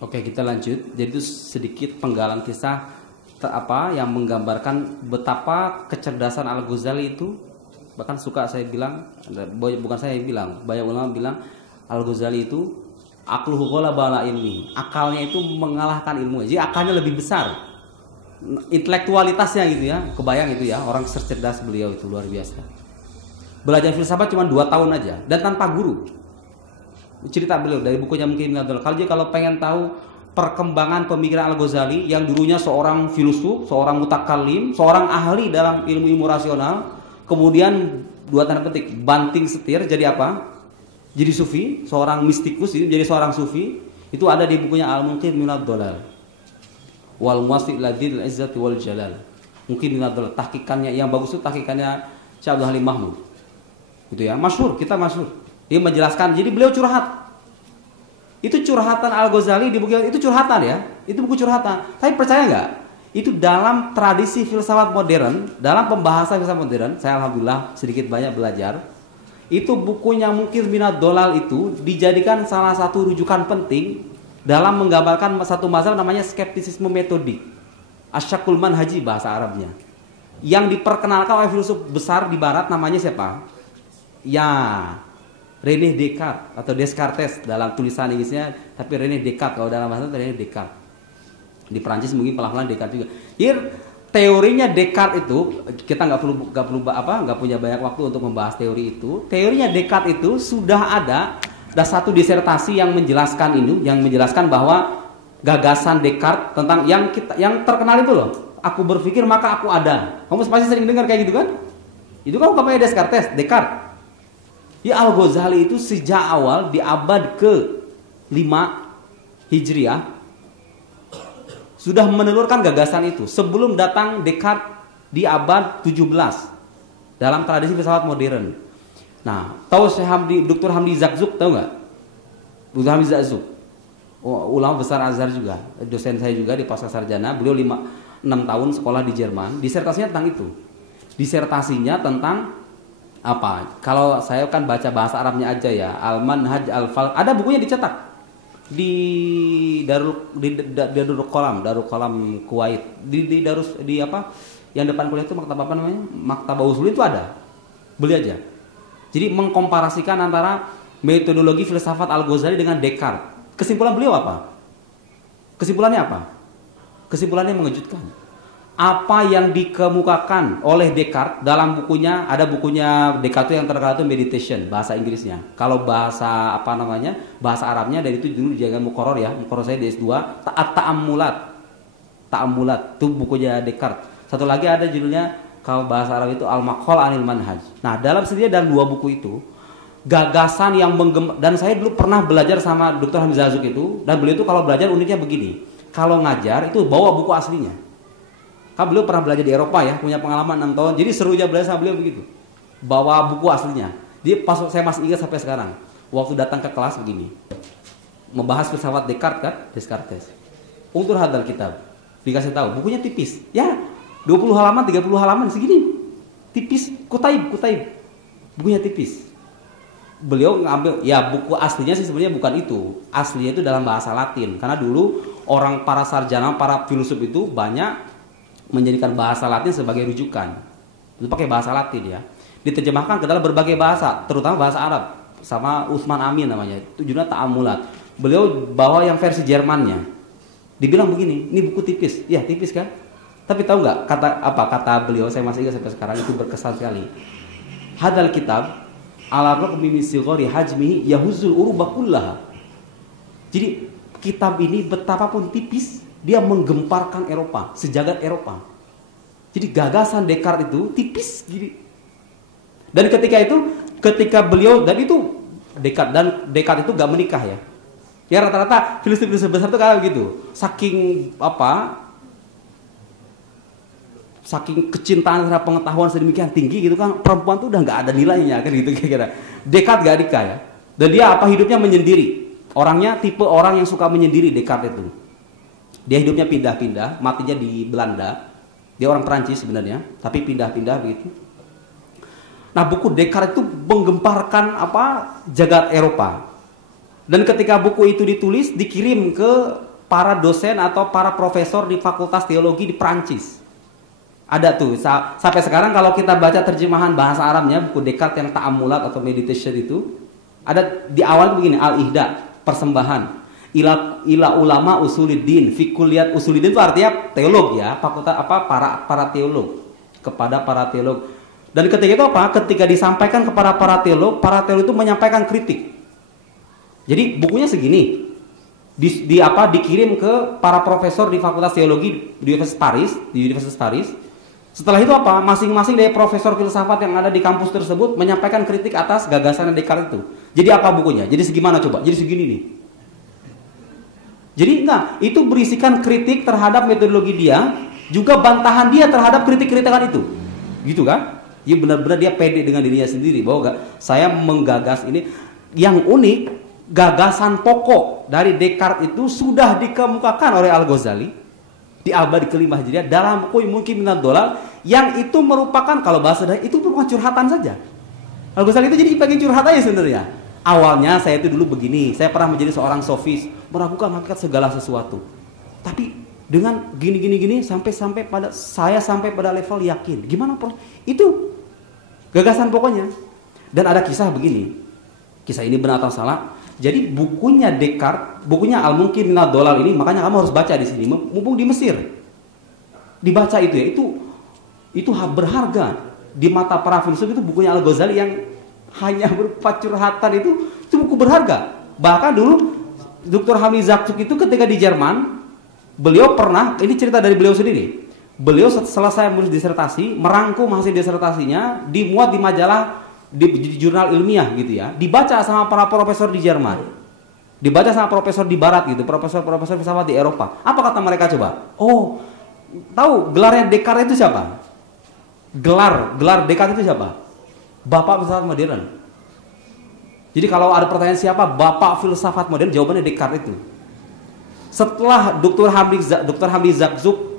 Oke, kita lanjut. Jadi itu sedikit penggalan kisah yang menggambarkan betapa kecerdasan Al-Ghazali itu, bahkan suka saya bilang, bukan saya yang bilang, banyak ulama bilang Al-Ghazali itu akluhu ghalaba ala ilmi. Akalnya itu mengalahkan ilmu. Jadi akalnya lebih besar. Intelektualitasnya gitu ya. Kebayang itu ya, orang secerdas beliau itu luar biasa. Belajar filsafat cuma 2 tahun aja dan tanpa guru. Cerita beliau dari bukunya mungkin kalau pengen tahu perkembangan pemikiran Al-Ghazali yang dulunya seorang filsuf, seorang mutakallim, seorang ahli dalam ilmu-ilmu rasional, kemudian 2 tanda petik banting setir jadi apa? Jadi sufi, seorang mistikus jadi seorang sufi. Itu ada di bukunya Al-Munqidh minad Dhalal wal Muwassil ladil izzati wal jalal. Mungkin minad Dhalal, tahqiqannya yang bagus itu tahqiqannya Syekh Abdul Halim Mahmud. Gitu ya, masyhur, kita masyhur. Dia menjelaskan, jadi beliau curhat. Itu curhatan Al-Ghazali di buku itu curhatan ya. Itu buku curhatan. Tapi percaya nggak? Itu dalam tradisi filsafat modern, dalam pembahasan filsafat modern, saya alhamdulillah sedikit banyak belajar. Itu bukunya mungkin minad Dhalal itu dijadikan salah satu rujukan penting dalam menggambarkan satu mazhab namanya skeptisisme metodik. Asyakul manhaji bahasa Arabnya. Yang diperkenalkan oleh filsuf besar di barat namanya siapa? Ya, René Descartes atau Descartes dalam tulisan Inggrisnya, tapi René Descartes kalau dalam bahasa René Descartes. Di Prancis mungkin pelan-pelan Descartes juga. Here, teorinya Descartes itu kita nggak punya banyak waktu untuk membahas teori itu. Teorinya Descartes itu sudah ada satu disertasi yang menjelaskan ini, yang menjelaskan bahwa gagasan Descartes tentang yang terkenal itu loh. Aku berpikir maka aku ada. Kamu pasti sering dengar kayak gitu kan? Itu kan ungkapannya Descartes. Ya, Al-Ghazali itu sejak awal di abad ke-5 Hijriah sudah menelurkan gagasan itu sebelum datang Descartes di abad 17 dalam tradisi filsafat modern. Nah, tahu Dr. Hamdi Zakzuk, tahu nggak? Dr. Hamdi Zakzuk, ulama besar Azhar juga, dosen saya juga di Pasca Sarjana. Beliau 6 tahun sekolah di Jerman. Disertasinya tentang itu. Disertasinya tentang apa? Kalau saya kan baca bahasa Arabnya aja ya. Al-Manhaj Al-Fal. Ada bukunya dicetak di Darul Qalam Kuwait. Di apa? Yang depan kuliah itu maktab apa namanya? Maktabah Usul itu ada. Beli aja. Jadi mengkomparasikan antara metodologi filsafat Al-Ghazali dengan Descartes. Kesimpulan beliau apa? Kesimpulannya apa? Kesimpulannya mengejutkan. Apa yang dikemukakan oleh Descartes dalam bukunya, ada bukunya Descartes yang terkenal itu Meditation, bahasa Inggrisnya. Kalau bahasa bahasa Arabnya dari itu dulu jangan muqarrar ya. Muqarrar saya di S2, Ta'ammulat. Ta'ammulat itu bukunya Descartes. Satu lagi ada judulnya kalau bahasa Arab itu Al-Maqal Anil Manhaj. Nah, dalam 2 buku itu gagasan yang dan saya dulu pernah belajar sama Dr. Hamid Zakzuk itu, dan beliau itu kalau belajar uniknya begini. Kalau ngajar itu bawa buku aslinya. Kan beliau pernah belajar di Eropa ya, punya pengalaman 6 tahun. Jadi serunya belajar sama beliau begitu. Bawa buku aslinya. Dia pas saya masih ingat sampai sekarang. Waktu datang ke kelas begini. Membahas filsafat Descartes kan, Descartes. Untuk hadal kitab. Dikasih tahu, bukunya tipis. Ya, 20 halaman, 30 halaman segini. Tipis, kutaib. Bukunya tipis. Beliau ngambil, ya buku aslinya sih sebenarnya bukan itu. Aslinya itu dalam bahasa Latin. Karena dulu orang para sarjana, para filsuf itu banyak menjadikan bahasa Latin sebagai rujukan. Itu pakai bahasa Latin ya. Diterjemahkan ke dalam berbagai bahasa, terutama bahasa Arab. Sama Utsman Amin namanya. Itu judulnya Ta'ammulat. Beliau bawa yang versi Jermannya. Dibilang begini, ini buku tipis. Ya, tipis kan? Tapi tahu nggak kata beliau, saya masih ingat sampai sekarang, itu berkesan sekali. Hadal kitab ala raqmi min sighari hajmihi yahuzul uruba kullaha. Jadi kitab ini betapapun tipis, dia menggemparkan Eropa, sejagat Eropa. Jadi gagasan Descartes itu tipis gini. Dan ketika beliau, dan itu Descartes itu gak menikah ya. Ya rata-rata filsuf-filsuf besar itu kayak gitu. Saking kecintaan terhadap pengetahuan sedemikian tinggi gitu kan, perempuan tuh udah gak ada nilainya kan gitu kira-kira. Descartes gak nikah ya. Dan dia hidupnya menyendiri. Orangnya tipe orang yang suka menyendiri, Descartes itu. Dia hidupnya pindah-pindah, matinya di Belanda. Dia orang Perancis sebenarnya, tapi pindah-pindah begitu. Nah, buku Descartes itu menggemparkan jagat Eropa. Dan ketika buku itu ditulis, dikirim ke para dosen atau para profesor di Fakultas Teologi di Prancis. Ada tuh, sampai sekarang kalau kita baca terjemahan bahasa Arabnya, buku Descartes yang ta'amulat atau meditation itu, ada di awal begini, al-ihda, persembahan. Ila ulama usuliddin, fi kulliyat usuliddin itu artinya teolog ya, fakultas apa para teolog, kepada para teolog. Dan ketika itu apa? Ketika disampaikan kepada para teolog itu menyampaikan kritik. Jadi bukunya segini. Dikirim ke para profesor di Fakultas Teologi di Universitas Paris. Setelah itu apa? Masing-masing dari profesor filsafat yang ada di kampus tersebut menyampaikan kritik atas gagasan Descartes itu. Jadi apa bukunya? Jadi segimana coba? Jadi segini nih. Jadi itu berisikan kritik terhadap metodologi dia, juga bantahan dia terhadap kritik-kritikan itu. Gitu kan? Ya benar-benar dia pede dengan dirinya sendiri bahwa saya menggagas ini. Yang unik, gagasan pokok dari Descartes itu sudah dikemukakan oleh Al-Ghazali di abad ke-5 Hijriah dalam buku Mungkin Minad Dolal, yang itu merupakan, kalau bahasa itu bukan curhatan saja. Al-Ghazali itu jadi bagian curhatannya sebenarnya. Awalnya saya itu dulu begini, saya pernah menjadi seorang sofis, meragukan hakikat segala sesuatu. Tapi dengan gini sampai pada level yakin. Gimana itu gagasan pokoknya. Dan ada kisah begini. Kisah ini benar atau salah? Jadi bukunya Descartes, bukunya Al-Mungkin Minad Dolal ini, makanya kamu harus baca di sini, mumpung di Mesir. Dibaca itu ya, itu berharga di mata para filsuf. Itu bukunya Al-Ghazali yang hanya berupa curhatan, itu buku berharga. Bahkan dulu Dr. Hamid Zakzuk itu ketika di Jerman, beliau pernah, ini cerita dari beliau sendiri. Beliau selesai menulis disertasi, merangkum hasil disertasinya, dimuat di majalah, di jurnal ilmiah gitu ya, dibaca sama para profesor di Jerman, dibaca sama profesor di Barat gitu, profesor filsafat di Eropa. Apa kata mereka coba? Oh, tahu gelarnya Descartes itu siapa? Gelar Descartes itu siapa? Bapak filsafat modern. Jadi kalau ada pertanyaan siapa bapak filsafat modern, jawabannya Descartes itu. Setelah Dr. Hamid Zakzuk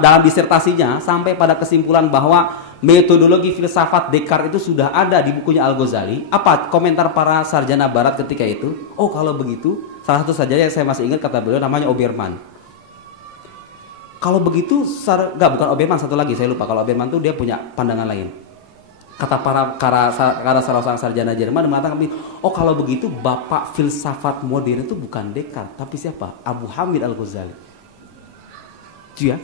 dalam disertasinya sampai pada kesimpulan bahwa metodologi filsafat Descartes itu sudah ada di bukunya Al-Ghazali, apa komentar para sarjana barat ketika itu? Oh, kalau begitu, salah satu sarjana yang saya masih ingat kata beliau namanya Obermann. Kalau begitu, bukan Obermann, satu lagi saya lupa. Kalau Obermann tuh dia punya pandangan lain. Kata para salah seorang sarjana Jerman mengatakan, oh kalau begitu bapak filsafat modern itu bukan Descartes, tapi siapa? Abu Hamid Al-Ghazali. Ya,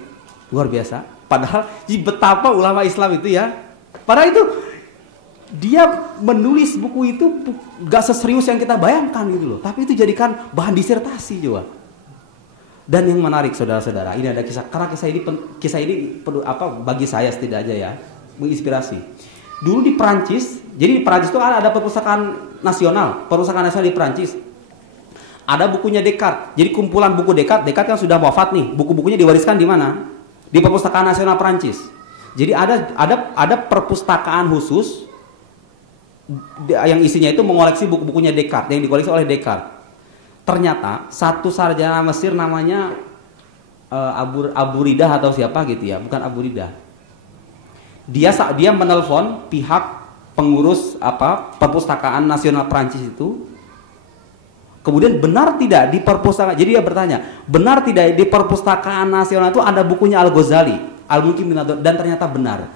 luar biasa. Padahal betapa ulama Islam itu ya. Padahal itu dia menulis buku itu gak seserius yang kita bayangkan gitu loh. Tapi itu jadikan bahan disertasi juga. Dan yang menarik saudara-saudara, ini ada kisah. Karena kisah ini bagi saya setidaknya ya, menginspirasi. Dulu di Prancis, jadi di Prancis itu ada perpustakaan nasional di Prancis. Ada bukunya Descartes. Jadi kumpulan buku Descartes kan sudah wafat nih. Buku-bukunya diwariskan di mana? Di Perpustakaan Nasional Prancis. Jadi ada perpustakaan khusus yang isinya itu mengoleksi buku-bukunya Descartes, yang dikoleksi oleh Descartes. Ternyata satu sarjana Mesir namanya Abu Ridah atau siapa gitu ya, bukan Abu Ridah. Dia menelpon pihak pengurus Perpustakaan Nasional Prancis itu. Kemudian benar tidak di perpustakaan, jadi dia bertanya, benar tidak di Perpustakaan Nasional itu ada bukunya Al-Ghazali, Al-Mungkin Minad Dolal, dan ternyata benar.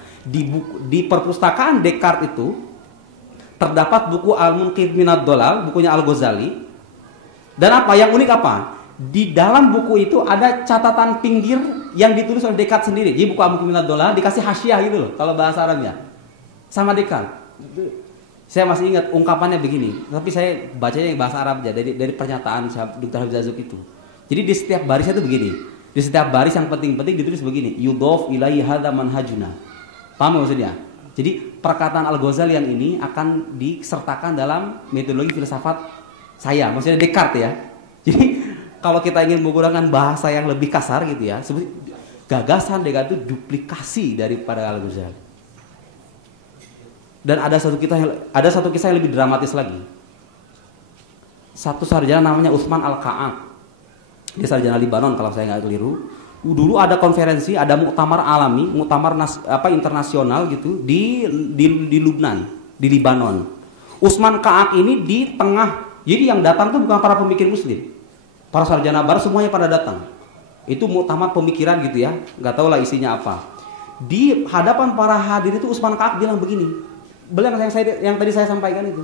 Di perpustakaan Descartes itu terdapat buku Al-Mungkin Minad Dolal, bukunya Al-Ghazali. Dan yang unik apa? Di dalam buku itu ada catatan pinggir yang ditulis oleh Descartes sendiri. Jadi buku Al-Mungkin Minad Dolal dikasih hasyiah gitu loh, kalau bahasa Arabnya. Sama Descartes. Saya masih ingat ungkapannya begini, tapi saya bacanya yang bahasa Arab aja dari pernyataan Dr. Hamid Zakzuk itu. Jadi di setiap barisnya itu begini. Di setiap baris yang penting-penting ditulis begini, yudhof ilaihi hadza manhajuna. Paham maksudnya? Jadi perkataan Al-Ghazali yang ini akan disertakan dalam metodologi filsafat saya, maksudnya Descartes ya. Jadi kalau kita ingin menggunakan bahasa yang lebih kasar gitu ya, gagasan Descartes itu duplikasi daripada Al-Ghazali. Dan ada satu kisah yang lebih dramatis lagi. Satu sarjana namanya Utsman Al-Ka'ab. Dia sarjana Libanon kalau saya nggak keliru. Dulu ada konferensi, ada muktamar alami, muktamar internasional gitu di Lubnan, di Libanon. Utsman Ka'ab ini di tengah. Jadi yang datang tuh bukan para pemikir muslim. para sarjana barat semuanya pada datang. Itu muktamar pemikiran gitu ya, nggak tahu lah isinya apa. Di hadapan para hadirin itu Utsman Ka'ab bilang begini, beliau yang tadi saya sampaikan itu,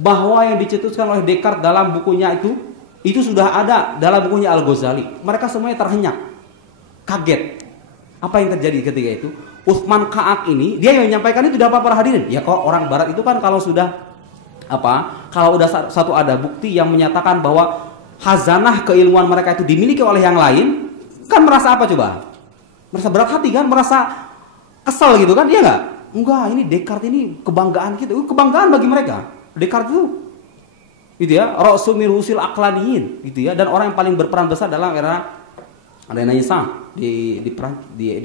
bahwa yang dicetuskan oleh Descartes dalam bukunya itu sudah ada dalam bukunya Al-Ghazali. Mereka semuanya terhenyak, kaget. Apa yang terjadi ketika itu? Utsman Ka'ab ini, dia yang menyampaikan itu dapat para hadirin. Ya kok orang barat itu kan kalau udah satu ada bukti yang menyatakan bahwa khazanah keilmuan mereka itu dimiliki oleh yang lain, kan merasa apa coba? Merasa berat hati kan? Merasa kesel gitu kan? Iya nggak? Enggak, ini Descartes ini kebanggaan kita. Kebanggaan bagi mereka. Descartes itu gitu ya, Rasul min rusul aqlaniyin gitu ya, dan orang yang paling berperan besar dalam era Renaissance di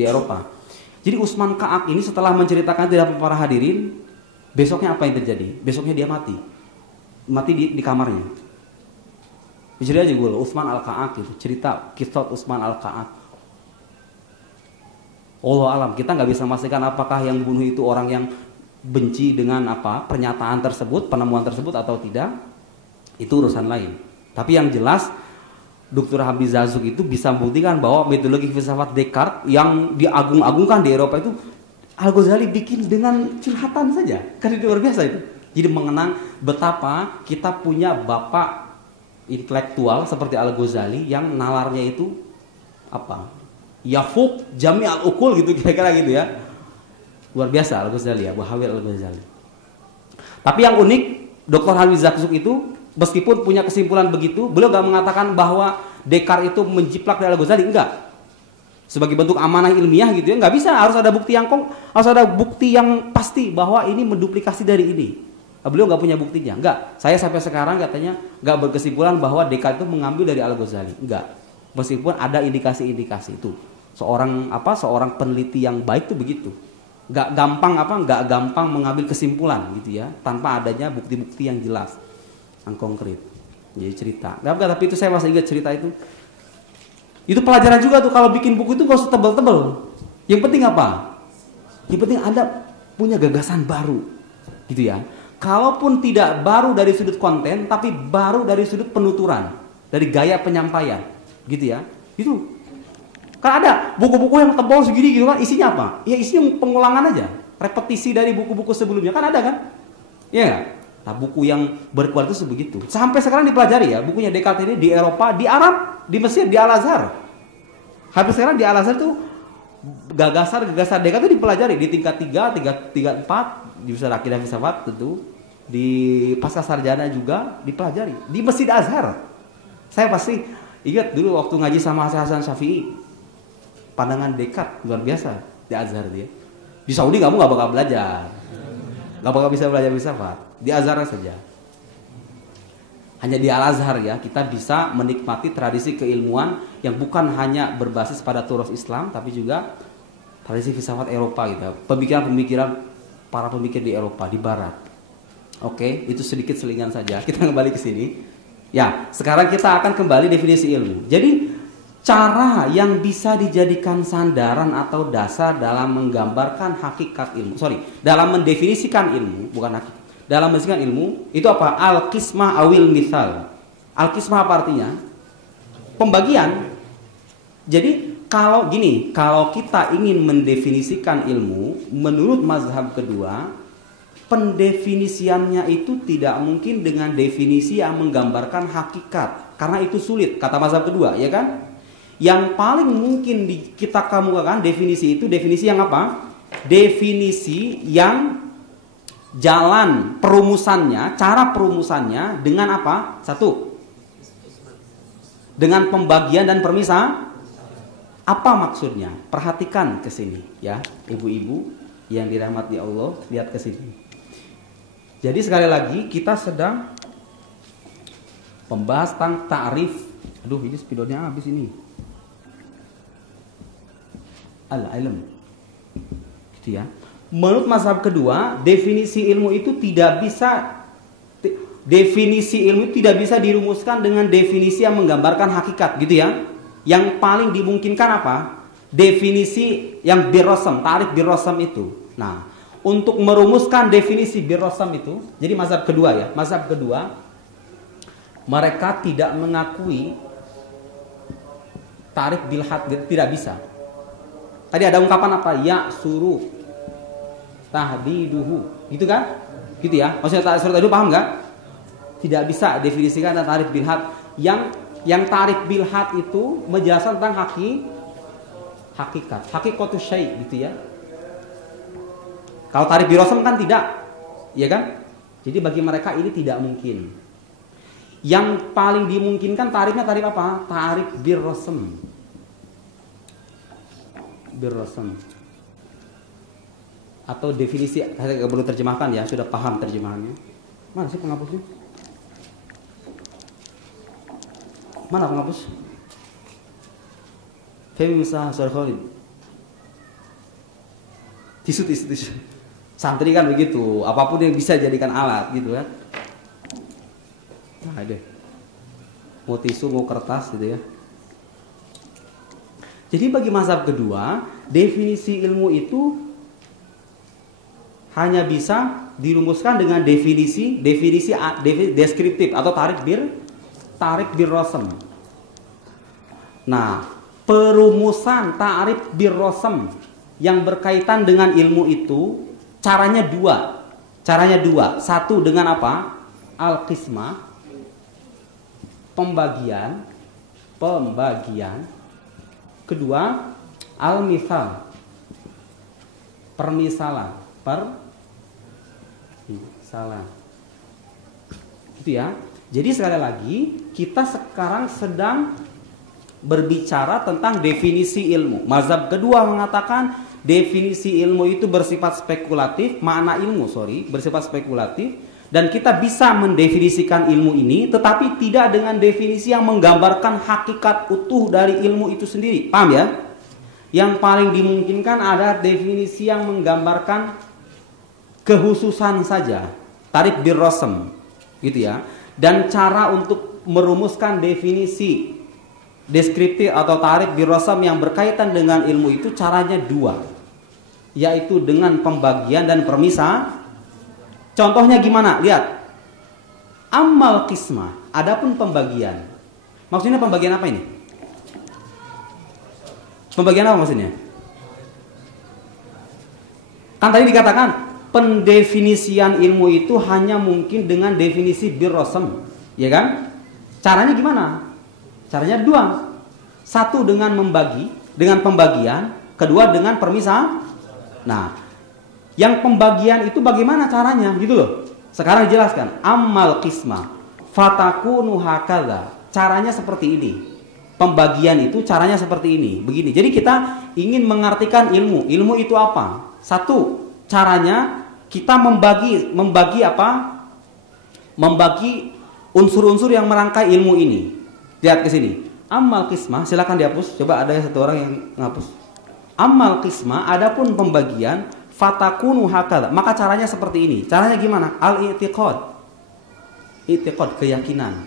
Eropa. Jadi Utsman Ka'ab ini setelah menceritakan di hadapan para hadirin, besoknya apa yang terjadi? Besoknya dia mati di kamarnya. Jadi aja gue Utsman Al-Ka'ab gitu, cerita kisah Utsman Al-Ka'ab. Allah alam, kita nggak bisa memastikan apakah yang bunuh itu orang yang benci dengan pernyataan tersebut, penemuan tersebut atau tidak. Itu urusan lain. Tapi yang jelas Dr. Habib Zazzouq itu bisa membuktikan bahwa metodologi filsafat Descartes yang diagung-agungkan di Eropa itu Al-Ghazali bikin dengan curhatan saja. Kan itu luar biasa itu. Jadi mengenang betapa kita punya bapak intelektual seperti Al-Ghazali yang nalarnya itu yafuk jami al-ukul gitu, kira-kira gitu ya. Luar biasa Al-Ghazali ya, Wahawi Al-Ghazali. Tapi yang unik, Dr. Habib Zazzouq itu meskipun punya kesimpulan begitu, beliau gak mengatakan bahwa Descartes itu menjiplak dari Al-Ghazali, enggak. Sebagai bentuk amanah ilmiah gitu ya, nggak bisa, harus ada bukti yang pasti bahwa ini menduplikasi dari ini. Beliau nggak punya buktinya, enggak. Saya sampai sekarang katanya nggak berkesimpulan bahwa Descartes itu mengambil dari Al-Ghazali, enggak. Meskipun ada indikasi-indikasi itu. Seorang peneliti yang baik itu begitu. Nggak gampang mengambil kesimpulan gitu ya, tanpa adanya bukti-bukti yang jelas, yang konkret. Jadi cerita. Tapi itu saya masih ingat cerita itu. Itu pelajaran juga tuh, kalau bikin buku itu gak usah tebel-tebel. Yang penting apa? Yang penting Anda punya gagasan baru, gitu ya. Kalaupun tidak baru dari sudut konten, tapi baru dari sudut penuturan, dari gaya penyampaian, gitu ya. Itu kan ada buku-buku yang tebal segini gitu kan, isinya apa? Ya isinya pengulangan aja, repetisi dari buku-buku sebelumnya kan ada kan? Iya nggak? Nah buku yang berkualitas begitu. Sampai sekarang dipelajari ya, bukunya Descartes ini di Eropa, di Arab, di Mesir, di Al-Azhar. Habis sekarang di Al-Azhar tuh gagasan Descartes itu dipelajari di tingkat 3, 4, di Pusat Akidah Filsafat tentu, di pasca sarjana juga dipelajari di Masjid Azhar. Saya pasti ingat dulu waktu ngaji sama Hasan Syafi'i, pandangan Descartes luar biasa di Azhar dia. Di Saudi kamu nggak bakal belajar, nggak bakal bisa belajar filsafat. Di Azhar saja. Hanya di Al-Azhar ya kita bisa menikmati tradisi keilmuan yang bukan hanya berbasis pada turas Islam, tapi juga tradisi filsafat Eropa gitu. Pemikiran-pemikiran para pemikir di Eropa, di Barat. Oke, itu sedikit selingan saja. Kita kembali ke sini. Ya, sekarang kita akan kembali definisi ilmu. Jadi cara yang bisa dijadikan sandaran atau dasar dalam menggambarkan hakikat ilmu. Dalam mendefinisikan ilmu, bukan hakikat. Dalam mendefinisikan ilmu itu apa? Al-qismah awil mithal. Al-qismah apa artinya? Pembagian. Jadi kalau kita ingin mendefinisikan ilmu menurut mazhab kedua, pendefinisiannya itu tidak mungkin dengan definisi yang menggambarkan hakikat, karena itu sulit kata mazhab kedua, ya kan? Yang paling mungkin kita kemukakan definisi itu definisi yang apa? Definisi yang jalan perumusannya, cara perumusannya dengan apa? Satu, dengan pembagian dan permisah. Apa maksudnya? Perhatikan ke sini ya, ibu-ibu yang dirahmati Allah, lihat ke sini. Jadi sekali lagi kita sedang membahas tentang ta'rif. Aduh, ini spidolnya habis ini. Al-ilm. Gitu ya. Menurut mazhab kedua, definisi ilmu itu tidak bisa dirumuskan dengan definisi yang menggambarkan hakikat, gitu ya. Yang paling dimungkinkan apa? Definisi yang birrasam, ta'rif birrasam itu. Nah, untuk merumuskan definisi birrasam itu, jadi mazhab kedua ya, mazhab kedua mereka tidak mengakui Ta'rif bil had tidak bisa. Tadi ada ungkapan apa? Ya suruh tahdiduhu. Gitu kan? Gitu ya. Maksudnya surat tadi paham nggak? Tidak bisa definisikan ta'rif bil had. Yang ta'rif bil had itu menjelaskan tentang hakikat. Hakikatu syai' gitu ya. Kalau ta'rif bil rasm kan tidak. Ya kan? Jadi bagi mereka ini tidak mungkin. Yang paling dimungkinkan ta'rifnya ta'rif apa? Ta'rif bil rasm. Birrasam atau definisi, saya nggak perlu terjemahkan ya, sudah paham terjemahannya. Mana sih penghapusnya? Mana penghapus? Femi Musa Khalid. Tisu. Santri kan begitu, apapun yang bisa jadikan alat gitu kan. Nah, deh. Mau tisu, mau kertas gitu ya. Jadi bagi mazhab kedua, definisi ilmu itu hanya bisa dirumuskan dengan definisi deskriptif atau ta'rif bir rasm. Nah, perumusan ta'rif bir rasm yang berkaitan dengan ilmu itu caranya dua. Satu dengan apa? Al-qismah, pembagian. Kedua, al-misal, permisalan. Gitu ya. Jadi sekali lagi, kita sekarang sedang berbicara tentang definisi ilmu. Mazhab kedua mengatakan definisi ilmu itu bersifat spekulatif, bersifat spekulatif. Dan kita bisa mendefinisikan ilmu ini, tetapi tidak dengan definisi yang menggambarkan hakikat utuh dari ilmu itu sendiri. Paham ya? Yang paling dimungkinkan ada definisi yang menggambarkan kehususan saja. Ta'rif bir rasm, gitu ya. Dan cara untuk merumuskan definisi deskriptif atau ta'rif bir rasm yang berkaitan dengan ilmu itu caranya dua. Yaitu dengan pembagian dan permisah. Contohnya gimana? Lihat. Amal qismah, adapun pembagian. Maksudnya pembagian apa ini? Pembagian apa maksudnya? Kan tadi dikatakan pendefinisian ilmu itu hanya mungkin dengan definisi bir rasm, ya kan? Caranya gimana? Caranya dua. Satu dengan membagi, dengan pembagian, kedua dengan permisah. Nah, yang pembagian itu bagaimana caranya gitu loh. Sekarang dijelaskan. Amal qismah fatakunu hakadha. Caranya seperti ini. Pembagian itu caranya seperti ini. Begini. Jadi kita ingin mengartikan ilmu. Ilmu itu apa? Satu, caranya kita membagi apa? Membagi unsur-unsur yang merangkai ilmu ini. Lihat ke sini. Amal qismah, silakan dihapus. Coba ada satu orang yang ngapus. Amal qismah, adapun pembagian fatakunu hakadha, maka caranya seperti ini. Caranya gimana? Al-i'tiqad. I'tiqad, keyakinan.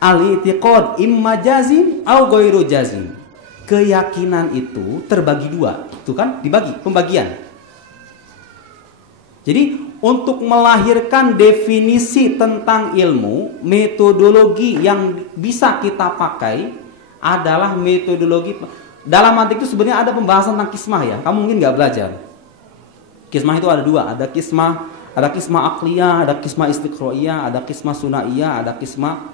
Al-i'tiqad imma jazim au ghairu jazim. Keyakinan itu terbagi dua. Itu kan dibagi, pembagian. Jadi untuk melahirkan definisi tentang ilmu, metodologi yang bisa kita pakai adalah metodologi. Dalam mantik itu sebenarnya ada pembahasan tentang kismah ya. Kamu mungkin nggak belajar. Kismah itu ada dua, ada kismah akliyah, ada kismah istiqroiyah, ada kismah sunaiyah, ada kismah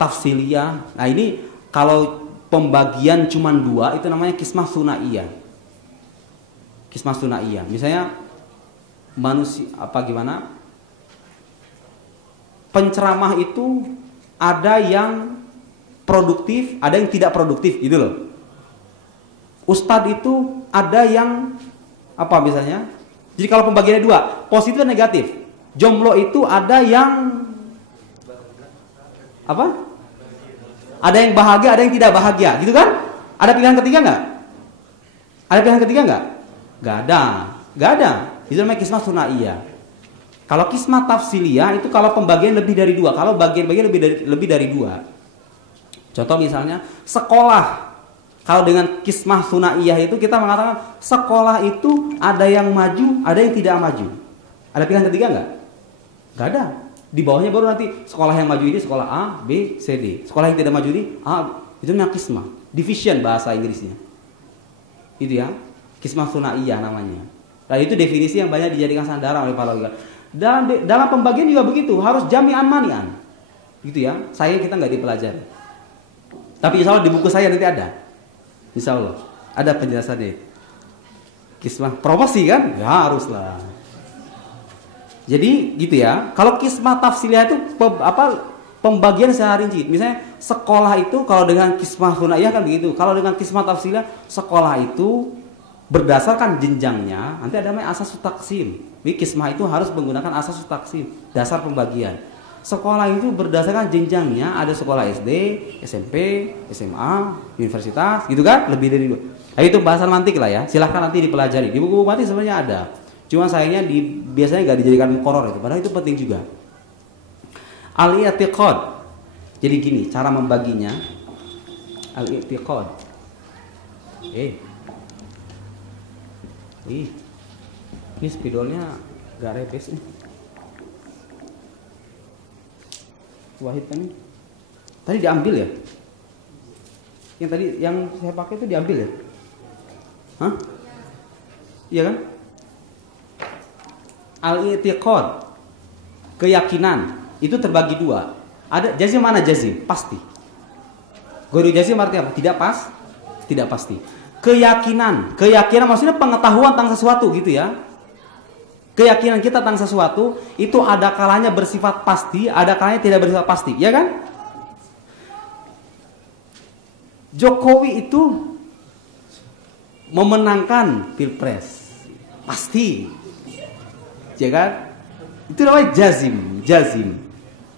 tafsiliyah. Nah ini kalau pembagian cuma dua itu namanya kismah sunaiyah. Kismah sunaiyah. Misalnya manusia gimana? Penceramah itu ada yang produktif, ada yang tidak produktif, gitu loh. Ustadz itu ada yang misalnya? Jadi kalau pembagiannya dua, positif dan negatif. Jomblo itu ada yang Ada yang bahagia, ada yang tidak bahagia, gitu kan? Ada pilihan ketiga nggak? Nggak ada. Itu namanya kismah sunaiyah. Kalau kismah tafsiliyah itu kalau pembagian lebih dari dua, kalau bagian-bagian lebih dari dua. Contoh misalnya sekolah. Kalau dengan kismah sunaiyah itu kita mengatakan sekolah itu ada yang maju, ada yang tidak maju. Ada pilihan ketiga nggak? Nggak ada. Di bawahnya baru nanti sekolah yang maju ini sekolah A, B, C, D. Sekolah yang tidak maju ini A, B, Itu namanya qismah. Division bahasa Inggrisnya. Itu ya. Qismah tsunaiyah namanya. Dan itu definisi yang banyak dijadikan sandaran oleh para ulama. Dalam pembagian juga begitu, harus jami'an mani'an. Gitu ya. Sayang kita nggak dipelajari. Tapi insya Allah di buku saya nanti ada. Insya Allah ada penjelasannya. Qismah promosi kan? Ya haruslah. Jadi gitu ya. Kalau qismah tafsiliyah itu pembagian secara rinci. Misalnya sekolah itu kalau dengan qismah tsunaiyah kan begitu. Kalau dengan qismah tafsiliyah, sekolah itu berdasarkan jenjangnya. Nanti ada namanya asas taksim. Jadi qismah itu harus menggunakan asas taksim, dasar pembagian. Sekolah itu berdasarkan jenjangnya. Ada sekolah SD, SMP, SMA, universitas, gitu kan? Lebih dari 2. Nah, itu bahasan mantik lah ya. Silahkan nanti dipelajari. Di buku mantik sebenarnya ada. Cuma sayangnya biasanya nggak dijadikan muqarrar itu. Padahal itu penting juga. Al-i'tiqad. Jadi gini, cara membaginya. Al-i'tiqad. Ini spidolnya nggak repes nih. Wahid kan? Tadi diambil ya? Yang saya pakai itu diambil ya? Hah? Iya kan? Al-i'tiqad, keyakinan itu terbagi 2. Ada jazim, mana jazim? Pasti. Ghairu jazim artinya apa? Tidak pasti. Keyakinan maksudnya pengetahuan tentang sesuatu gitu ya. Keyakinan kita tentang sesuatu itu ada kalanya bersifat pasti, ada kalanya tidak bersifat pasti, ya kan? Jokowi itu memenangkan Pilpres. Pasti. Ya kan? Itu namanya jazim.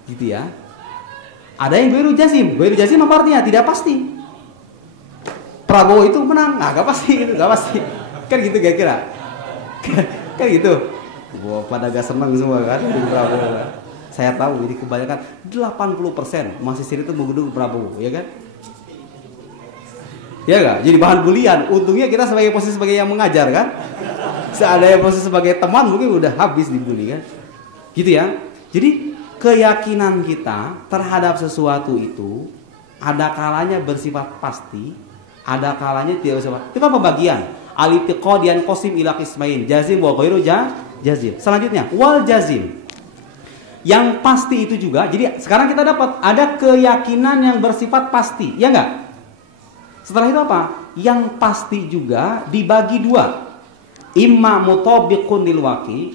Gitu ya. Ada yang ghairu jazim. Ghairu jazim apa artinya? Tidak pasti. Prabowo itu menang, nggak pasti gitu, nggak pasti. Kan gitu kira-kira. Kan gitu. Wah, pada gak senang semua kan dengan Prabowo. Saya tahu ini kebanyakan 80% mahasiswa itu mendukung Prabowo, ya kan? Ya enggak? Jadi bahan bulian. Untungnya kita sebagai posisi sebagai yang mengajar kan. Seandainya posisi sebagai teman mungkin udah habis dibully kan. Gitu ya. Jadi keyakinan kita terhadap sesuatu itu ada kalanya bersifat pasti, ada kalanya tidak bersifat. Itu pembagian. Al-i'tiqad yanqasim ila qismain, jazim wa ghairu jazim. Selanjutnya, wal jazim. Yang pasti itu juga. Jadi sekarang kita dapat ada keyakinan yang bersifat pasti, ya enggak? Setelah itu apa? Yang pasti juga dibagi 2. Imma mutabiqun lil waqi.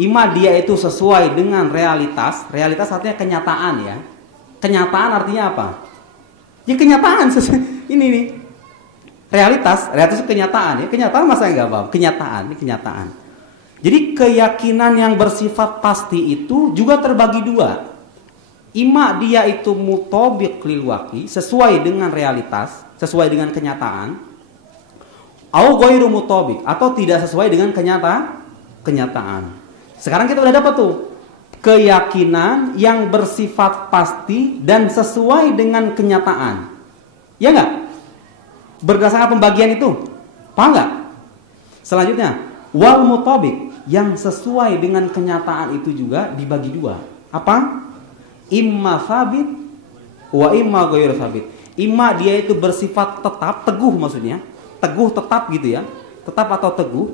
Imma dia itu sesuai dengan realitas. Realitas artinya kenyataan ya. Kenyataan artinya apa? Ya kenyataan ini nih. Realitas itu kenyataan ya. Kenyataan masa enggak paham? Kenyataan, ini kenyataan. Jadi keyakinan yang bersifat pasti itu juga terbagi 2. Ima dia itu mutabiq lil waqi, sesuai dengan realitas, sesuai dengan kenyataan. Au ghairu mutabiq, atau tidak sesuai dengan kenyataan. Sekarang kita udah dapat tuh keyakinan yang bersifat pasti dan sesuai dengan kenyataan. Ya enggak? Berdasarkan pembagian itu. Paham enggak? Selanjutnya, wal mutabiq, yang sesuai dengan kenyataan itu juga dibagi 2. Apa? Imma sabit wa imma ghairu sabit. Imma dia itu bersifat tetap, teguh maksudnya. Teguh tetap gitu ya. Tetap atau teguh.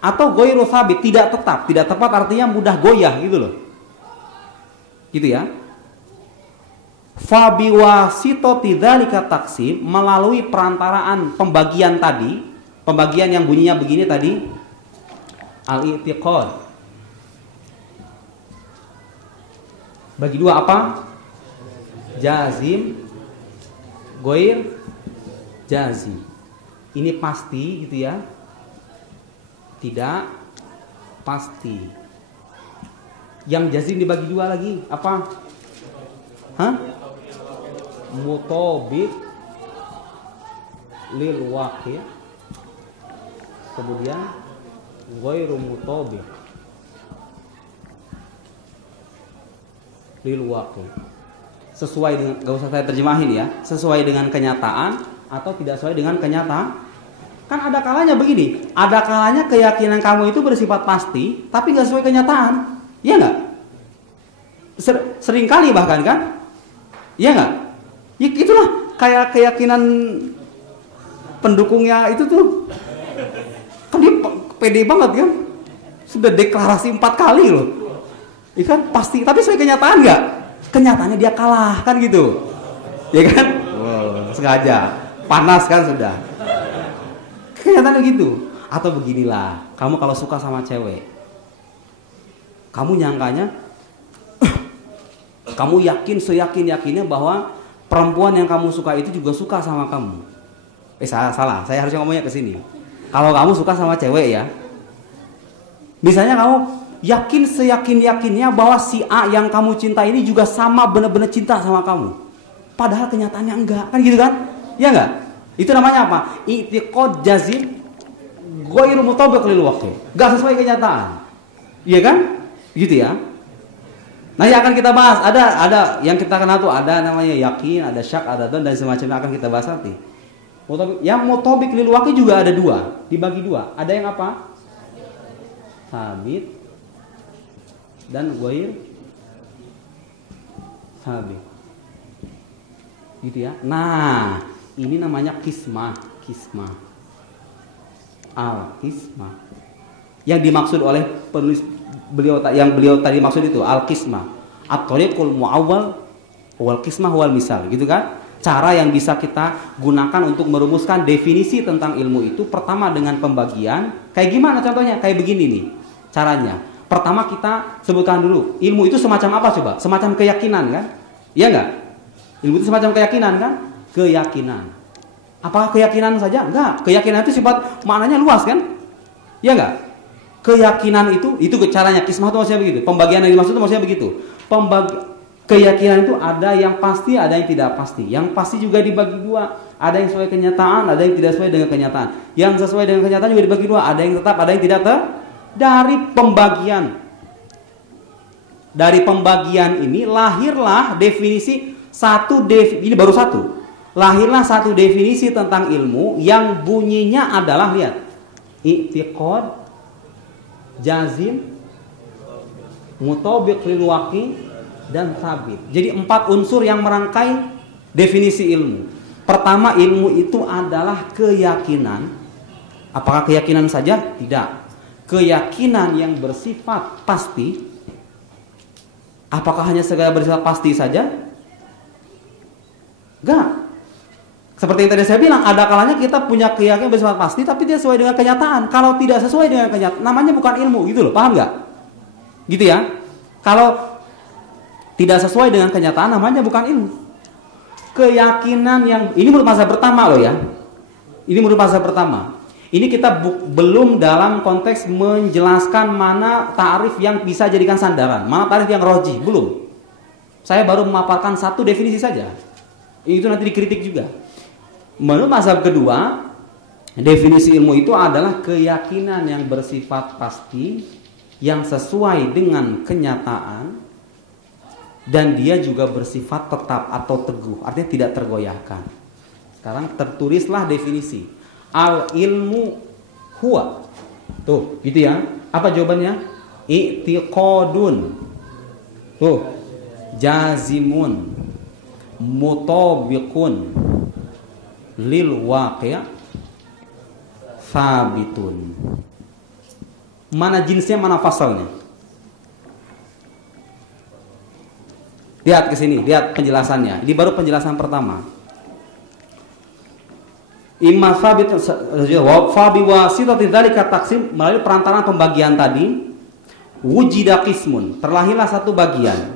Atau ghairu sabit, tidak tetap. Tidak tepat artinya mudah goyah gitu loh. Gitu ya. Fa biwasitati dzalika taqsim, melalui perantaraan pembagian tadi, pembagian yang bunyinya begini tadi, al-i'tiqad. Bagi 2 apa? Jazim, ghair jazim. Ini pasti gitu ya. Tidak pasti. Yang jazim dibagi 2 lagi apa? Hah? Mutabiq lil waqi'. Kemudian ghairu mutabiq lil waqi'. Sesuai dengan, gak usah saya terjemahin ya, sesuai dengan kenyataan atau tidak sesuai dengan kenyataan. Kan ada kalanya begini, ada kalanya keyakinan kamu itu bersifat pasti tapi gak sesuai kenyataan. Iya gak? Sering kali bahkan kan? Iya gak? Ya, itulah kayak keyakinan pendukungnya itu tuh. Kan dia pede banget kan. Sudah deklarasi 4 kali loh. Ikan pasti, tapi sesuai kenyataan nggak? Kenyataannya dia kalah kan gitu. Ya kan? Wow, sengaja. Panas kan sudah. Kenyataannya gitu. Atau beginilah, kamu kalau suka sama cewek, kamu nyangkanya kamu yakin seyakin-yakinnya bahwa perempuan yang kamu suka itu juga suka sama kamu. Salah. Saya harusnya ngomongnya ke sini. Kalau kamu suka sama cewek ya, misalnya kamu yakin seyakin-yakinnya bahwa si A yang kamu cinta ini juga sama benar-benar cinta sama kamu. Padahal kenyataannya enggak, kan gitu kan? Ya enggak? Itu namanya apa? I'tiqad jazim ghairu mutabiq lil waqi'. Enggak sesuai kenyataan. Iya kan? Gitu ya. Nah, yang akan kita bahas ada yang kita kenal tuh, ada namanya yakin, ada syak, ada don dan semacamnya, akan kita bahas nanti. Yang mutabiq lil waqi' juga ada 2, dibagi 2. Ada yang apa? Sabit dan ghair sabit. Gitu ya. Nah, ini namanya qismah. Al-qismah. Yang dimaksud oleh penulis beliau tadi maksud itu al-qismah. At-thariqul mu'awwal wal qismah wal misal, gitu kan? Cara yang bisa kita gunakan untuk merumuskan definisi tentang ilmu itu, pertama dengan pembagian. Kayak gimana contohnya? Kayak begini nih caranya. Pertama kita sebutkan dulu, ilmu itu semacam apa coba? Semacam keyakinan kan? Iya enggak? Ilmu itu semacam keyakinan kan? Keyakinan. Apakah keyakinan saja? Enggak. Keyakinan itu sifat maknanya luas kan? Iya enggak? Keyakinan itu caranya. Qismah itu maksudnya begitu. Pembagian yang dimaksud itu maksudnya begitu. Keyakinan itu ada yang pasti, ada yang tidak pasti. Yang pasti juga dibagi 2. Ada yang sesuai kenyataan, ada yang tidak sesuai dengan kenyataan. Yang sesuai dengan kenyataan juga dibagi 2. Ada yang tetap, ada yang tidak tetap. Dari pembagian ini lahirlah definisi ini baru satu. Lahirlah satu definisi tentang ilmu yang bunyinya adalah, lihat, i'tiqad jazim mutabiq lil waqi' dan sabit. Jadi 4 unsur yang merangkai definisi ilmu. Pertama, ilmu itu adalah keyakinan. Apakah keyakinan saja? Tidak. Keyakinan yang bersifat pasti. Apakah hanya segala bersifat pasti saja? Enggak. Seperti yang tadi saya bilang, ada kalanya kita punya keyakinan bersifat pasti tapi dia sesuai dengan kenyataan. Kalau tidak sesuai dengan kenyataan, namanya bukan ilmu, gitu loh. Paham nggak? Gitu ya. Kalau tidak sesuai dengan kenyataan, namanya bukan ilmu. Keyakinan yang ini menurut mazhab pertama loh ya. Ini menurut mazhab pertama. Ini kita belum dalam konteks menjelaskan mana ta'rif yang bisa jadikan sandaran, mana ta'rif yang rajih, belum. Saya baru memaparkan satu definisi saja. Itu nanti dikritik juga. Menurut mazhab kedua, definisi ilmu itu adalah keyakinan yang bersifat pasti, yang sesuai dengan kenyataan, dan dia juga bersifat tetap atau teguh, artinya tidak tergoyahkan. Sekarang tertulislah definisi. Al ilmu huwa. Tuh, gitu ya. Apa jawabannya? I'tiqadun. Tuh. Jazimun. Mutabiqun lil waqi' sabitun. Mana jenisnya, mana fasalnya? Lihat ke sini, lihat penjelasannya. Ini baru penjelasan pertama. Imma sabit wa fa bi wasitati dzalika taqsim, melalui perantaraan pembagian tadi, wujida qismun, terlahirlah satu bagian.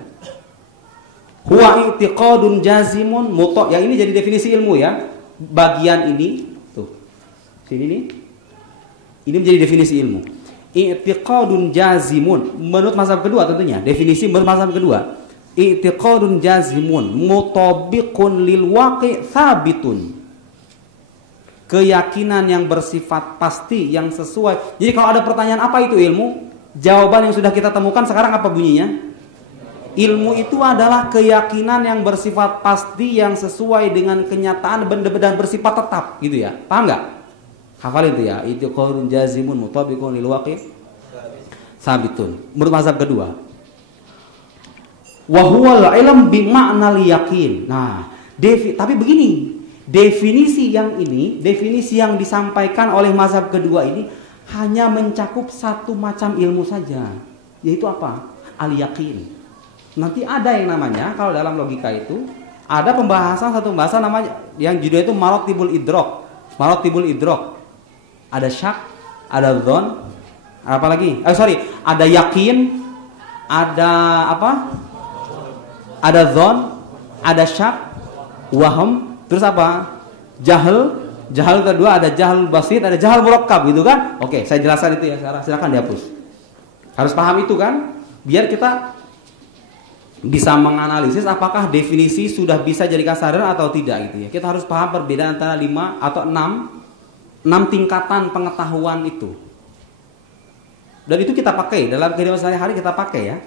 Huwa i'tiqadun jazimun muta, yang ini jadi definisi ilmu ya. Bagian ini tuh. Sini nih. Ini menjadi definisi ilmu. I'tiqadun jazimun, menurut mazhab kedua tentunya. Definisi menurut mazhab kedua. I'tiqadun jazimun mutabiqun lil waqi' sabitun. Keyakinan yang bersifat pasti, yang sesuai. Jadi kalau ada pertanyaan apa itu ilmu, jawaban yang sudah kita temukan sekarang apa bunyinya? Ilmu itu adalah keyakinan yang bersifat pasti, yang sesuai dengan kenyataan dan bersifat tetap, gitu ya. Paham nggak? Hafal itu ya. Itu qaulun jazimun mutabiqun lil waqi' sabitun. Menurut mazhab kedua. Wa huwal ilm bi ma'nal yakin. Nah, Tapi begini, definisi yang disampaikan oleh mazhab kedua ini hanya mencakup satu macam ilmu saja, yaitu apa? Al-yaqin. Nanti ada yang namanya, kalau dalam logika itu ada satu pembahasan namanya yang judulnya itu maratibul idrok. Ada syak, ada dzon, apa lagi? Ada yakin, ada apa? Ada dzon, ada syak, waham, terus apa? Jahal kedua, ada jahal basit, ada jahal murakkab gitu kan? Oke, saya jelaskan itu ya sekarang. Silakan dihapus. Harus paham itu kan? Biar kita bisa menganalisis apakah definisi sudah bisa jadi kesadaran atau tidak gitu ya. Kita harus paham perbedaan antara 5 atau 6 tingkatan pengetahuan itu. Dan itu kita pakai dalam kehidupan sehari-hari, kita pakai ya.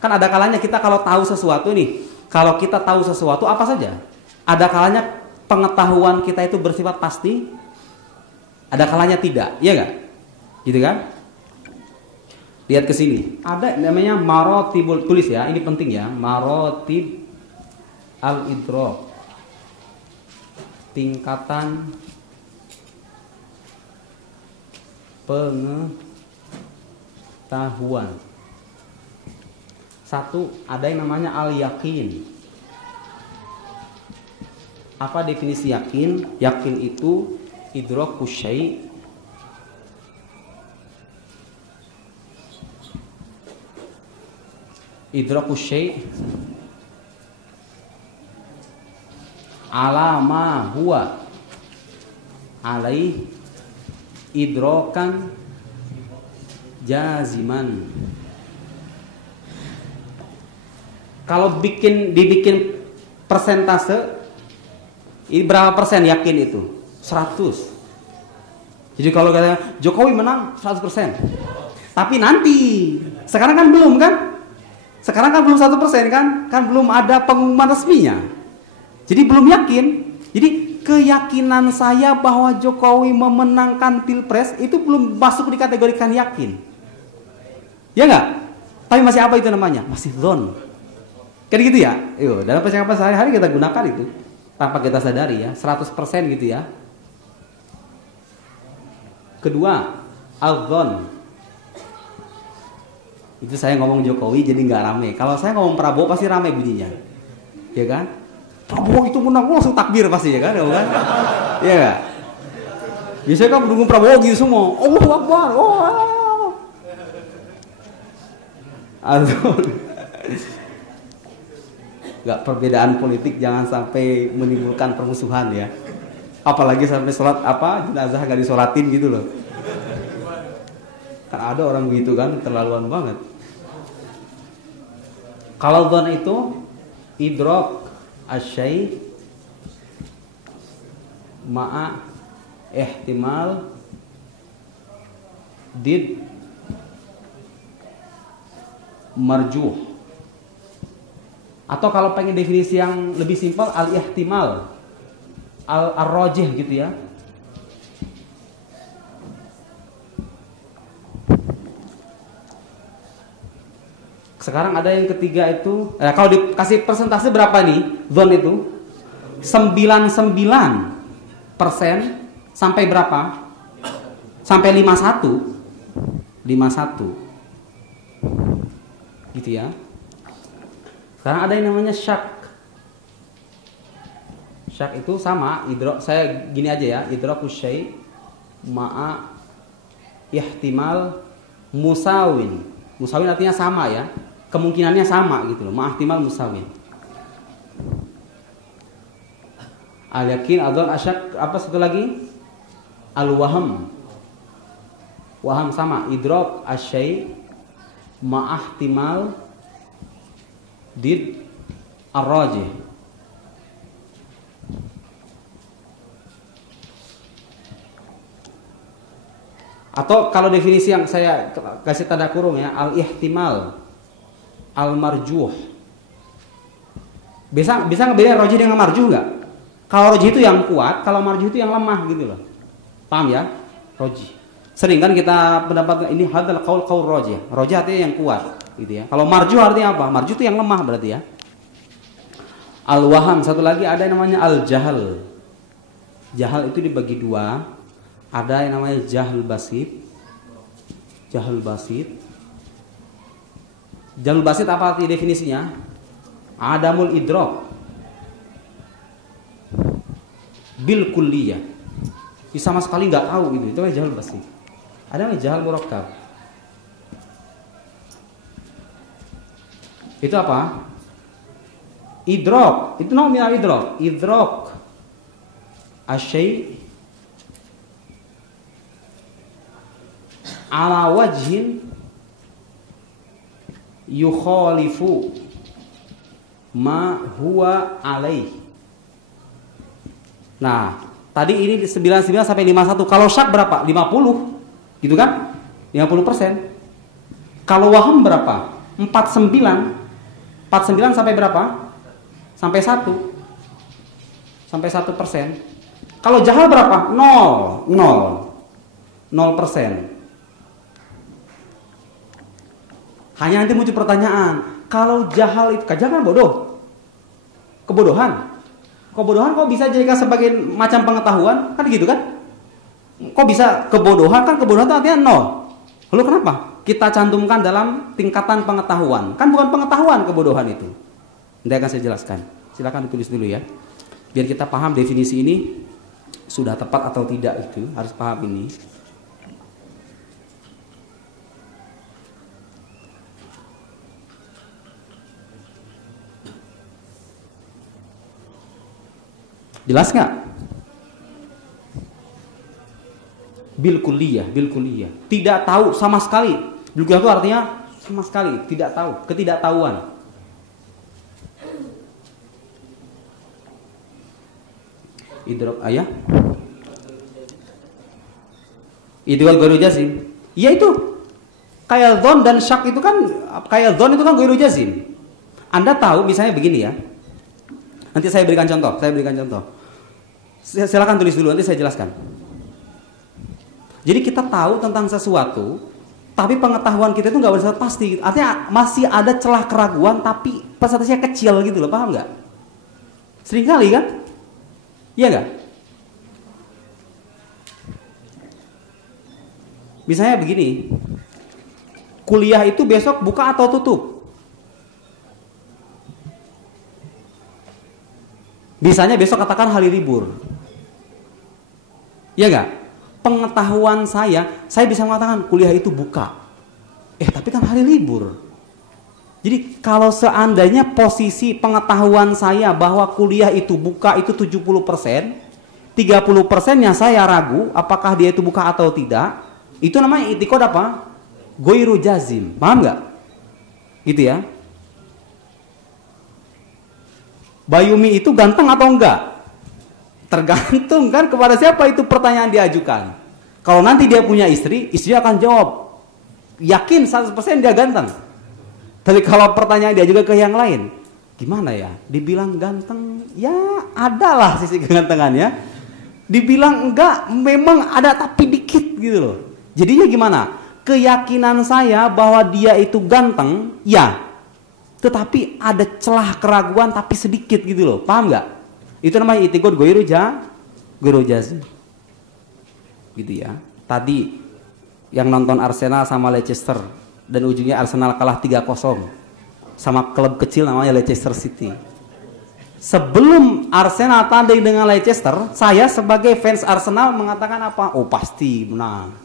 Kan ada kalanya kita kalau tahu sesuatu nih, kalau kita tahu sesuatu apa saja, ada kalanya pengetahuan kita itu bersifat pasti, ada kalanya tidak, iya nggak? Gitu kan? Lihat ke sini, ada namanya maratibul, tulis ya, ini penting ya, maratib al-idrok, tingkatan pengetahuan. Satu, ada yang namanya al-yakin. Apa definisi yakin? Yakin itu idraku syai', idraku syai' ala ma huwa alaih idrakan jaziman. Kalau dibikin persentase, ini berapa persen yakin itu? 100. Jadi kalau kata Jokowi menang 100%. Tapi nanti, sekarang kan belum kan? Sekarang kan belum 100% kan? Kan belum ada pengumuman resminya. Jadi belum yakin. Jadi keyakinan saya bahwa Jokowi memenangkan Pilpres itu belum masuk dikategorikan yakin. Ya enggak? Tapi masih apa itu namanya? Masih dzon. Kan gitu ya? Yo, dalam percakapan sehari-hari kita gunakan itu tanpa kita sadari ya, 100% gitu ya. Kedua, al-dzon. Itu saya ngomong Jokowi jadi nggak rame. Kalau saya ngomong Prabowo pasti rame bunyinya, ya kan? Prabowo itu menang, langsung takbir pasti ya kan? Ya kan? Iya nggak? Biasanya kan mendukung Prabowo gitu semua. Allahu Akbar. Oh. Nggak, perbedaan politik jangan sampai menimbulkan permusuhan ya. Apalagi sampai sholat jenazah nggak disolatin gitu loh. Kan ada orang begitu kan, terlaluan banget. Kalau dzon itu idrok asyai' ma'a ihtimal did marjuh. Atau kalau pengen definisi yang lebih simpel, al-ihtimal al-rajih gitu ya. Sekarang ada yang ketiga itu, kalau dikasih persentase berapa nih dzon itu? 99% sampai berapa? Sampai 51 gitu ya. Sekarang ada yang namanya syak. Syak itu sama idrok, saya gini aja ya, idraku syai' ma'a ihtimal musawin. Musawin artinya sama ya, kemungkinannya sama gitu loh, ma'a ihtimal musawin. Al-yakin, adzon, asyak, apa satu lagi? Al-waham. Waham sama, idrok asyai' ma'a ihtimal did ar-rajih. Atau kalau definisi yang saya kasih tanda kurung ya, al-ihtimal al-marjuh. Bisa ngebedain rajih dengan marjuh nggak? Kalau rajih itu yang kuat, kalau marjuh itu yang lemah gitu loh. Paham ya? Rajih. Sering kan kita pendapat ini hadzal qaul rajih. Rajih artinya yang kuat gitu ya. Kalau marjuh artinya apa? Marjuh itu yang lemah berarti ya. Al-waham, satu lagi ada yang namanya al-jahal. Jahal itu dibagi dua. Ada yang namanya jahal basit. Jahal basit. Jahal basit apa arti definisinya? Adamul idrok bil kulliyah. Sama sekali nggak tahu itu namanya jahal basit. Ada namanya jahal murakkab. Itu apa? Idrok. Itu namanya idrok. Idrok asyai ala wajhin yukhalifu ma huwa alaih. Nah, tadi ini 99 sampai 51. Kalau syak berapa? 50. Gitu kan? 50%. Kalau waham berapa? 49. 49 sampai berapa? Sampai 1. Sampai 1%. Kalau jahal berapa? 0. 0%. Hanya nanti muncul pertanyaan, kalau jahal itu, jangan bodoh. Kebodohan. Kebodohan kok bisa dijadikan sebagai macam pengetahuan? Kan gitu kan? Kok bisa kebodohan? Kan kebodohan itu artinya 0. Lalu kenapa? Kita cantumkan dalam tingkatan pengetahuan. Kan bukan pengetahuan kebodohan itu. Nanti akan saya jelaskan. Silakan ditulis dulu ya. Biar kita paham definisi ini sudah tepat atau tidak, itu harus paham ini. Jelas nggak? Bil kulliyah. Tidak tahu sama sekali. Bil kulliyah itu artinya sama sekali tidak tahu, ketidaktahuan. Idrok ayah. Idrok ghairu jazim. Ya itu. Kayak dzon dan syak itu kan, kayak dzon itu kan ghairu jazim. Anda tahu misalnya begini ya. Nanti saya berikan contoh. Silakan tulis dulu, nanti saya jelaskan. Jadi kita tahu tentang sesuatu, tapi pengetahuan kita itu nggak bersifat pasti. Artinya masih ada celah keraguan, tapi persentase kecil gitu loh, paham nggak? Sering kali kan? Iya nggak? Misalnya begini, kuliah itu besok buka atau tutup? Misalnya besok katakan hari libur. Iya nggak? Pengetahuan saya bisa mengatakan kuliah itu buka. Tapi kan hari libur. Jadi kalau seandainya posisi pengetahuan saya bahwa kuliah itu buka itu 70%, 30%-nya saya ragu apakah dia itu buka atau tidak, itu namanya i'tiqad apa? Ghairu jazim. Paham nggak? Gitu ya. Bayumi itu ganteng atau enggak? Tergantung kan kepada siapa itu pertanyaan diajukan. Kalau nanti dia punya istri akan jawab yakin 100% dia ganteng. Tapi kalau pertanyaan diajukan ke yang lain, gimana ya? Dibilang ganteng, ya adalah sisi kegantengannya. Dibilang enggak, memang ada tapi dikit gitu loh. Jadinya gimana? Keyakinan saya bahwa dia itu ganteng, ya. Tetapi ada celah keraguan tapi sedikit gitu loh. Paham nggak? Itu namanya i'tiqad ghairu jazim. Gitu ya. Tadi yang nonton Arsenal sama Leicester dan ujungnya Arsenal kalah 3-0 sama klub kecil namanya Leicester City. Sebelum Arsenal tanding dengan Leicester, saya sebagai fans Arsenal mengatakan apa? Oh, pasti menang.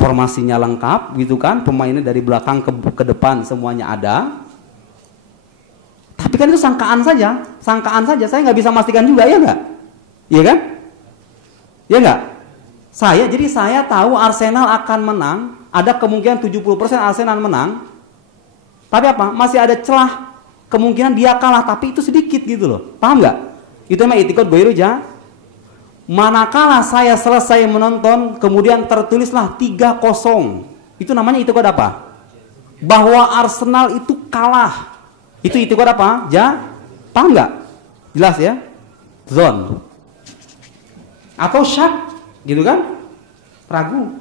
Formasinya lengkap gitu kan, pemainnya dari belakang ke depan semuanya ada. Tapi kan itu sangkaan saja, saya nggak bisa memastikan juga, ya nggak? Iya kan? Ya nggak? Jadi saya tahu Arsenal akan menang, ada kemungkinan 70% Arsenal menang. Tapi apa? Masih ada celah kemungkinan dia kalah, tapi itu sedikit gitu loh. Paham nggak? Itu namanya i'tiqad ghairu jazim. Manakala saya selesai menonton, kemudian tertulislah 3-0. Itu namanya i'tiqad apa? Bahwa Arsenal itu kalah. Itu i'tiqad apa? Paham nggak? Jelas ya? Zon. Atau syak, gitu kan? Ragu.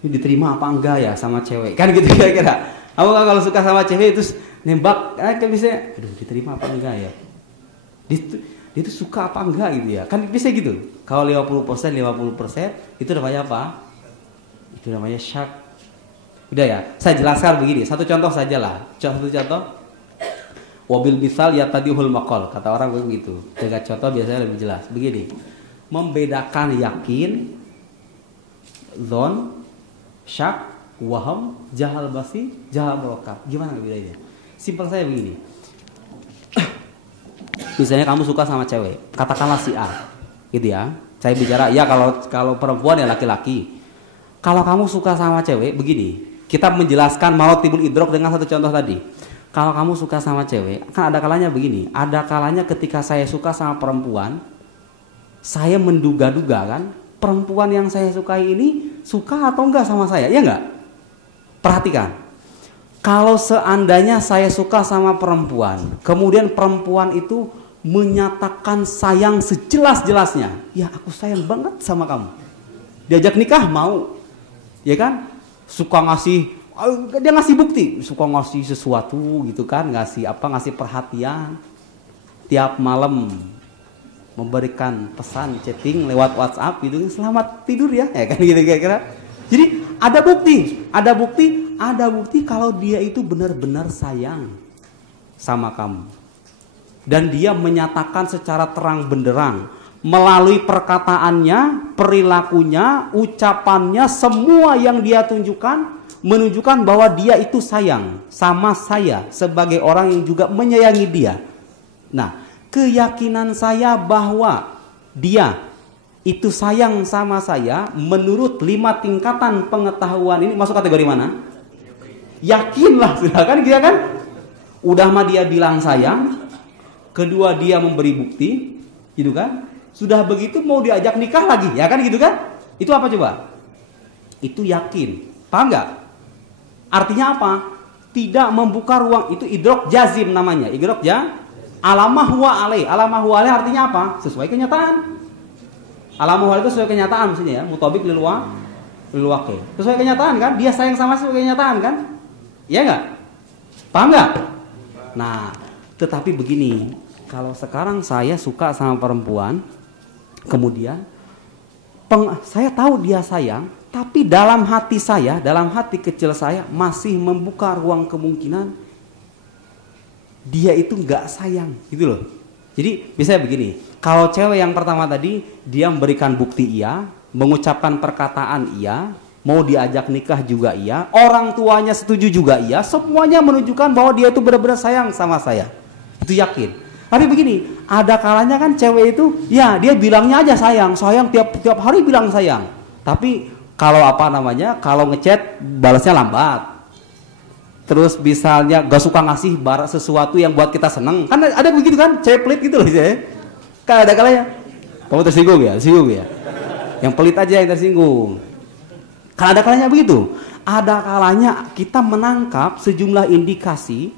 Ini diterima apa enggak ya sama cewek? Kan gitu kira-kira. Kamu kalau suka sama cewek itu nembak, kan bisa, aduh diterima apa enggak ya? Dia itu suka apa enggak gitu ya? Kan bisa gitu. Kalau 50% itu namanya apa? Itu namanya syak. Udah ya, saya jelaskan begini, satu contoh sajalah. Satu contoh. Wabil misal yatadihul maqal, kata orang begitu. Dengan contoh biasanya lebih jelas. Begini. Membedakan yakin, dzon, syak, waham, jahal basi, jahal murakab. Gimana bedanya? Simpel saya begini. Misalnya kamu suka sama cewek, katakanlah si A, gitu ya. Saya bicara ya kalau perempuan ya laki-laki. Kalau kamu suka sama cewek, begini. Kita menjelaskan marotibul idrok dengan satu contoh tadi. Kalau kamu suka sama cewek, kan ada kalanya begini. Ada kalanya ketika saya suka sama perempuan, saya menduga-duga kan, perempuan yang saya sukai ini suka atau enggak sama saya, ya enggak? Perhatikan. Kalau seandainya saya suka sama perempuan, kemudian perempuan itu menyatakan sayang sejelas-jelasnya, ya aku sayang banget sama kamu. Diajak nikah mau, ya kan? Suka ngasih, dia ngasih bukti, suka ngasih sesuatu gitu kan, ngasih perhatian. Tiap malam memberikan pesan chatting lewat WhatsApp gitu, selamat tidur ya kan gitu kira-kira. Jadi ada bukti kalau dia itu benar-benar sayang sama kamu. Dan dia menyatakan secara terang benderang melalui perkataannya, perilakunya, ucapannya, semua yang dia tunjukkan menunjukkan bahwa dia itu sayang sama saya sebagai orang yang juga menyayangi dia. Nah, keyakinan saya bahwa dia itu sayang sama saya menurut 5 tingkatan pengetahuan ini masuk kategori mana? Yakinlah sudah kan, kita kan udah mah dia bilang sayang, kedua dia memberi bukti, gitu kan? Sudah begitu mau diajak nikah lagi, ya kan gitu kan? Itu apa coba? Itu yakin. Paham nggak? Artinya apa? Tidak membuka ruang, itu idrok jazim namanya. Idrok alamah huwa alaih. Alamah huwa alaih artinya apa? Sesuai kenyataan. Alamah huwa alaih itu sesuai kenyataan maksudnya ya. Mutabik lil waqi. Sesuai kenyataan kan? Dia sayang sama sesuai kenyataan kan? Iya nggak? Paham nggak? Nah, tetapi begini, kalau sekarang saya suka sama perempuan, kemudian saya tahu dia sayang, tapi dalam hati saya, dalam hati kecil saya masih membuka ruang kemungkinan dia itu nggak sayang, gitu loh. Jadi misalnya begini, kalau cewek yang pertama tadi dia memberikan bukti iya, mengucapkan perkataan iya, mau diajak nikah juga iya, orang tuanya setuju juga iya, semuanya menunjukkan bahwa dia itu benar-benar sayang sama saya. Itu yakin. Tapi begini, ada kalanya kan cewek itu, ya dia bilangnya aja sayang tiap hari bilang sayang. Tapi kalau kalau ngechat balasnya lambat. Terus misalnya gak suka ngasih sesuatu yang buat kita seneng. Kan ada begitu kan, cewek pelit gitu loh ya. Kan ada kalanya, kamu tersinggung ya? Yang pelit aja yang tersinggung. Kan ada kalanya begitu. Ada kalanya kita menangkap sejumlah indikasi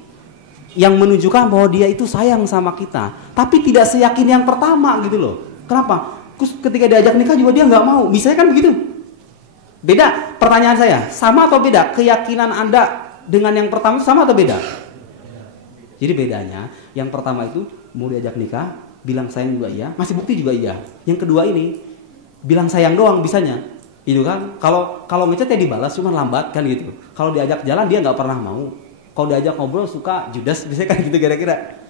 yang menunjukkan bahwa dia itu sayang sama kita, tapi tidak seyakin yang pertama gitu loh. Kenapa? Ketika diajak nikah juga dia nggak mau. Misalnya kan begitu. Beda. Pertanyaan saya, sama atau beda? Keyakinan Anda dengan yang pertama sama atau beda? Jadi bedanya, yang pertama itu mau diajak nikah, bilang sayang juga iya, masih bukti juga iya. Yang kedua ini bilang sayang doang bisanya, gitu kan? Kalau ngechat ya dibalas, cuma lambat kan gitu. Kalau diajak jalan dia nggak pernah mau. Kalau diajak ngobrol suka judes, biasanya kan gitu kira-kira.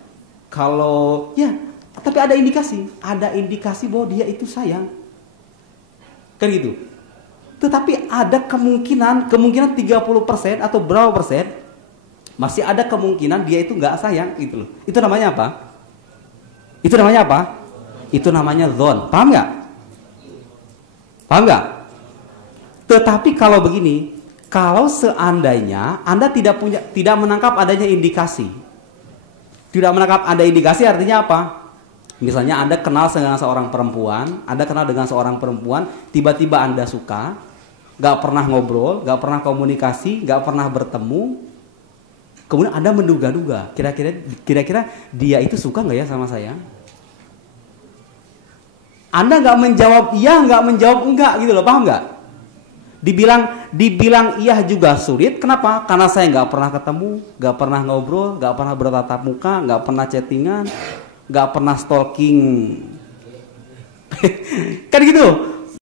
Kalau ya, tapi ada indikasi bahwa dia itu sayang, kan gitu. Tetapi ada kemungkinan 30% atau berapa persen masih ada kemungkinan dia itu nggak sayang gitu loh. Itu namanya apa? Itu namanya dzon. Paham nggak? Tetapi kalau begini, kalau seandainya Anda tidak menangkap adanya indikasi. Tidak menangkap ada indikasi artinya apa? Misalnya Anda kenal dengan seorang perempuan, tiba-tiba Anda suka, gak pernah ngobrol, gak pernah komunikasi, gak pernah bertemu, kemudian Anda menduga-duga, kira-kira dia itu suka gak ya sama saya? Anda gak menjawab iya, gak menjawab enggak gitu loh, paham gak? Dibilang iya juga sulit. Kenapa? Karena saya nggak pernah ketemu, nggak pernah ngobrol, nggak pernah bertatap muka, nggak pernah chattingan, nggak pernah stalking. Kan gitu.